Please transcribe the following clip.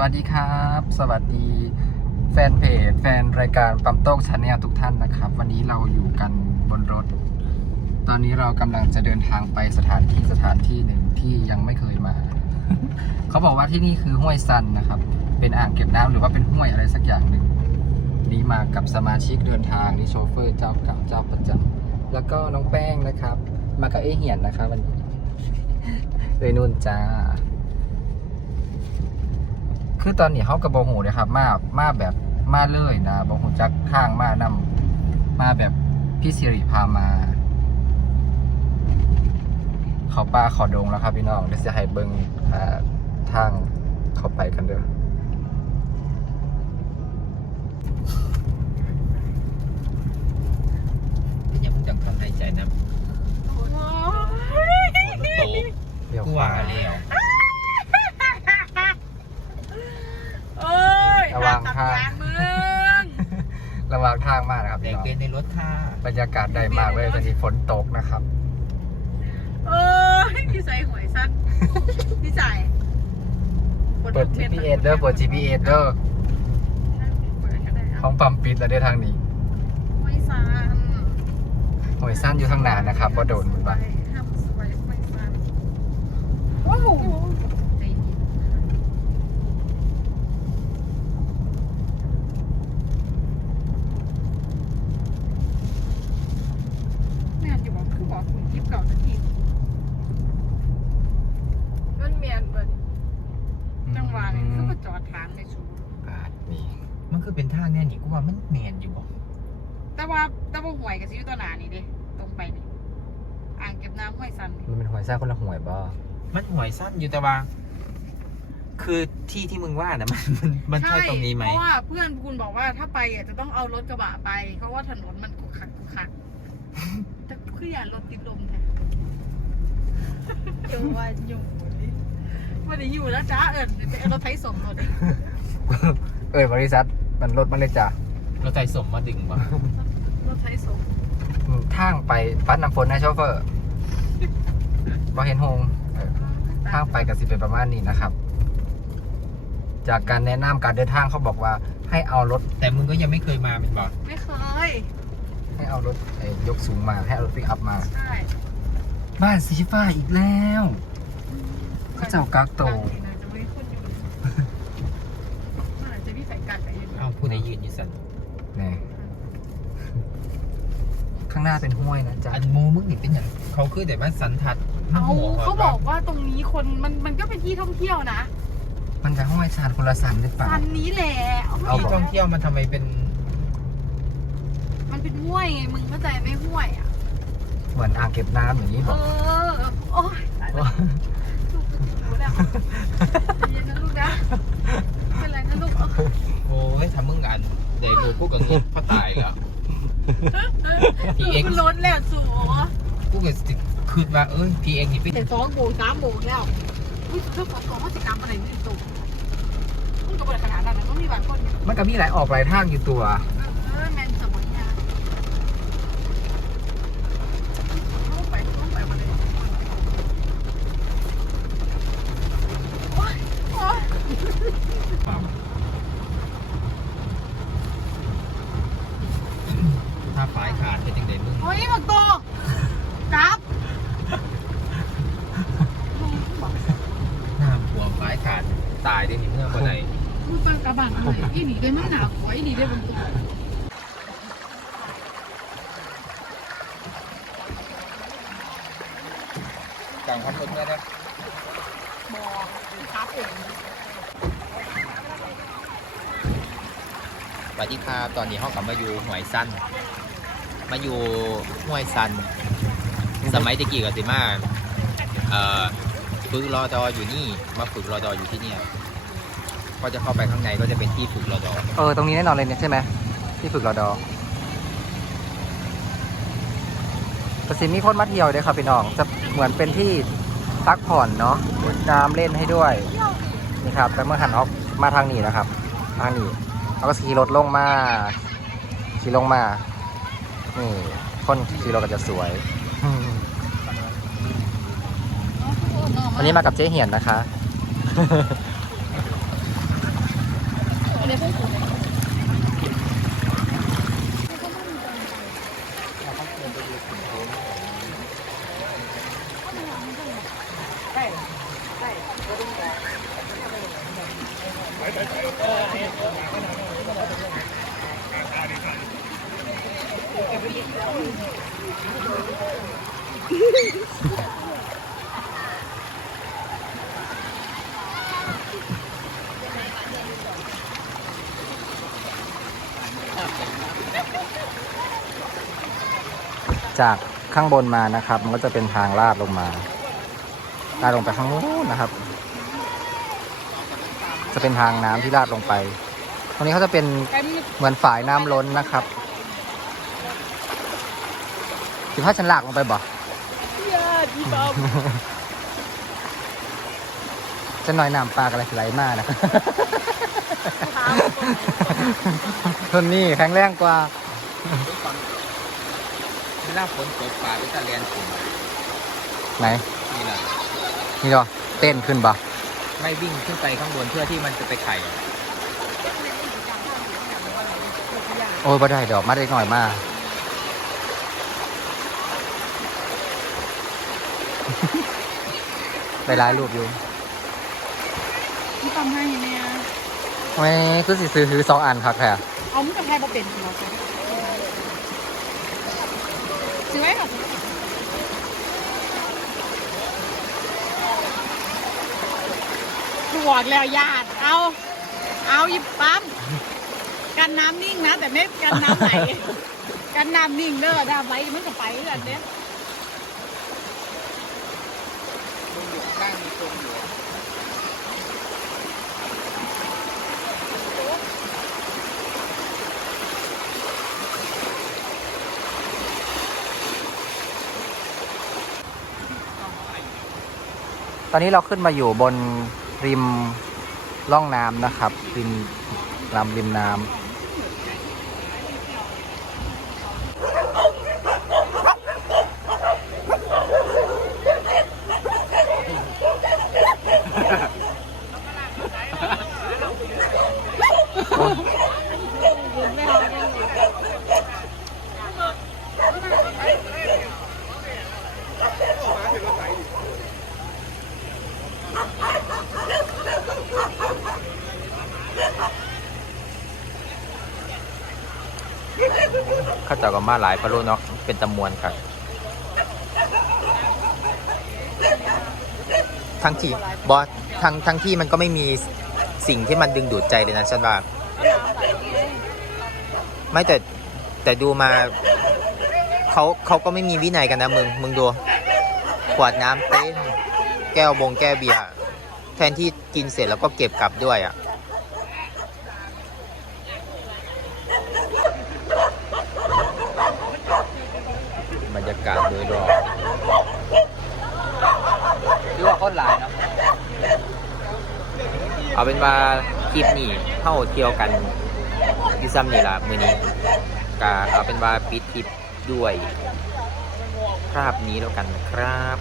วัสดีครับ สวัสดีแฟนเพจแฟนรายการปั๊มโต้งชาแนลทุกท่านนะครับ วันนี้เราอยู่กันบนรถ ตอนนี้เรากำลังจะเดินทางไปสถานที่สถานที่หนึ่งที่ยังไม่เคยมา เขาบอกว่าที่นี่คือห้วยซันนะครับ เป็นอ่างเก็บน้ำหรือว่าเป็นห้วยอะไรสักอย่างหนึ่งนี่มากับสมาชิกเดินทางนี่โชเฟอร์เจ้าเก่าเจ้าประจำแล้วก็น้องแป้งนะครับ มากับเอเหียนนะครับวันนี้เลยนุ่นจ้า คือตอนนี้เขากับบหูเลยครับ มามาแบบมาเลยนะบหูจักข้างมานำมาแบบพี่สิริพามา เขาป้าขอดงแล้วครับพี่น้องเดี๋ยวจะให้เบิงทางเขาไปกันเด้อ เป็นยังมึงจำคำในใจนะฝนมันตก เดี๋ยว กู ข ว่า ว่า แล้ว เอ้ย ระวัง ทำ ทาง งานมึง ระหว่างทางมากนะครับแดพี่งน้องเป็นในรถค่ะบรรยากาศได้มากเลยตอนนี้ฝนตกนะครับ เอ้ยพี่ใส่หวยสั้นพี่ใส่เปิด GPS เด้อเปิด GPS เด้อของปั๊มปิดแล้วเด้อทางนี้ไม่สั้นหวยสั้นอยู่ข้างหน้านะครับก็โดนมันไปบ้าห้ามสวยไม่สั้นว้าวใจเย็นแม่จะบอกคือบอกคุณคลิปเก่าสักทีมันเมียนเบิดจังหวะนี้คือมาจอดถามในสู อ่านี่ มัน คือเป็นทางแน่นี่กูว่ามันแมนอยู่บ่แต่ว่าแต่ว่าหวยกับซีวิตตัวหนานี่เด้ตรงไปนี่อ่างเก็บน้ำห้วยซันนี่มันเป็นหวยสั้นคนละหวยบ่มันหวยสั้นอยู่แต่ว่า คือที่ที่มึงว่านะมันมันมันใช่ตรงนี้ไหมเพราะว่าเพื่อนคุณบอกว่าถ้าไปอะจะต้องเอารถกระบะไป เพราะว่าถนนมันกุกขักกุกขักแต่คืออย่ารถติดลมแท้อยู่ว่าอยู่วันนี้อยู่แล้วจ้าเอิญจะเอารถไถส่งรถดิเอ้ยบริษัท มันรถมันเลยจ้ะเราใจสมมาดึงบ่รถไถส่งอืมทางไปปัดน้ำฝนนะโชเฟอร์บ่เห็นหงเออทางไปกับสิเป็นประมาณนี้นะครับ จากการแนะนำการเดินทางเขาบอกว่า ให้เอารถ แต่มึงก็ยังไม่เคยมาเป็นบ่ไม่เคย ให้เอารถไอ้ยกสูงมาให้เอารถปิกอัพมาใช่บ้านสีฟ้าอีกแล้วเขาเจ้ากักโต บางทีนะจะไม่คุ้นอยู่เมื่อไหร่จะพี่ใส่กัดอะไร อยู่เอาผู้ใดยืนอยู่สันนี่ข้างหน้าเป็นห้วยนะจ๊ะอันโมมึงนี่เป็นอย่างเขาคือแต่ว่าสันทัดเอาหัวเขาบอกว่าตรงนี้คนมันมันก็เป็นที่ท่องเที่ยวนะมันจะห้วยชาดคนละสันหรือเปล่าซันนี้แหละเอาที่ท่องเที่ยวมันทำไมเป็น มันเป็นห้วยไงมึงเข้าใจไหมห้วยอะเหมือนอ่างเก็บน้ำอย่างนี้เอบอกอโอ้ยตายแล้วลูกรู้แล้วใจเย็นนะลูกนะไม่เป็นไรนะลูก โอ้ยทำมึงอันเดี๋ยวดูกูกับงบพ่อตายแล้วลูกมันล้นแล้วสูกูก็สิคิดว่าเอ้ยพีเอ็กนี่เป็นแต่สองโมงสามโมงแล้วอุ้ยเรื่องของของว่าสิกรรมอะไรนี่ตุ่มมึงก็เปิดขนาดนั้นมันมีบางคนอยู่มันก็มีหลายออกหลายทางอยู่ตัว เออแมนสมัยเนี่ยลูกไปลูกไปมาเลยโอ๊ยโอ๊ย ถ้าฝ่ายขาดเป็นยังไงมึงโอ้ยบักโตจับน้ำท่วมฝ่ายขาดตายได้หนิเมื่อวันไหนมึงไปกระบังอะไรอีหนีได้ไม่หนาวหัวอีหนีได้บนตัวกลางพันคนเนี่ยนะมองครับเองสวัสดีครับตอนนี้ห้องกลับมาอยู่หวยสั้น มาอยู่ห้วยซัน สมัยตะกี้กับสิมาเอ่อฝึกรอดออยู่นี่ มาฝึกรอดออยู่ที่เนี่ยก็จะเข้าไปข้างในก็จะเป็นที่ฝึกรอดอเออตรงนี้แน่นอนเลยเนี่ยใช่ไหมที่ฝึกรอดอประสิทธิ์มีคนมาเที่ยวด้วยครับพี่น้อง จะเหมือนเป็นที่พักผ่อนเนาะมีน้ำเล่นให้ด้วย นี่ครับ แต่เมื่อหันออกมาทางนี้นะครับ ทางนี้เราก็ขี่รถลงมา ขี่ลงมา นี่คนขี่รถก็จะสวยวันนี้มากับเจ๊เหียนนะคะเล จากข้างบนมานะครับ มันก็จะเป็นทางลาดลงมาลาดลงไปข้างนู้นนะครับ จะเป็นทางน้ำที่ลาดลงไป ตรงนี้เขาจะเป็นกันเหมือนฝายน้ำล้นนะครับ สิพาฉันลากลงไปบ่ยาดีบอมจะน้อยน้ำปลากอะไรไหลมากนะ ทนนี่แข็งแรงกว่าเวลาฝนตกปลาเป็นตะเลียนถึงไหนนี่แหละนี่เหรอเต้นขึ้นบ่ไม่วิ่งขึ้นไปข้างบนเพื่อที่มันจะไปไข่โอ้ยบ่ได้ดอกมาได้หน่อยมาก ไปหลายรูปอยู่ที่ทำให้เนี่ยไม่คือสิซื้อซื้อสองอันครับแค่เอามุกกับไทยมาเป็นเราสิซื้อไว้ค่ะถวดแล้วญาติเอา เอาหยิบปั๊มกันน้ำนิ่งนะ แต่ไม่กันน้ำไหลกันน้ำนิ่งเด้อน้ำไหลมันก็ไปกันเนี้ย ตอนนี้เราขึ้นมาอยู่บนริมร่องน้ำนะครับ ริมลำริมน้ำ ข้าเจ้าก็มาหลายพะโล้เนาะเป็นตะมวนครับทั้งที่บอสทั้งทั้งที่มันก็ไม่มีสิ่งที่มันดึงดูดใจเลยนะฉันว่าไม่แต่แต่ดูมาเขาเขาก็ไม่มีวินัยกันนะมึง มึงดูขวดน้ำเต็มแก้วบงแก้วเบียร์แทนที่กินเสร็จแล้วก็เก็บกลับด้วยอะ รรยากาศโดยรอบหรือว่าคนหลายเนาะเอาเป็นว่าคลิปนี้เข้าเที่ยวกันอยูซัมนี่ละมือนี้ก็เอาเป็นว่าปิดคลิปด้วย ภาพนี้แล้วกันนะครับ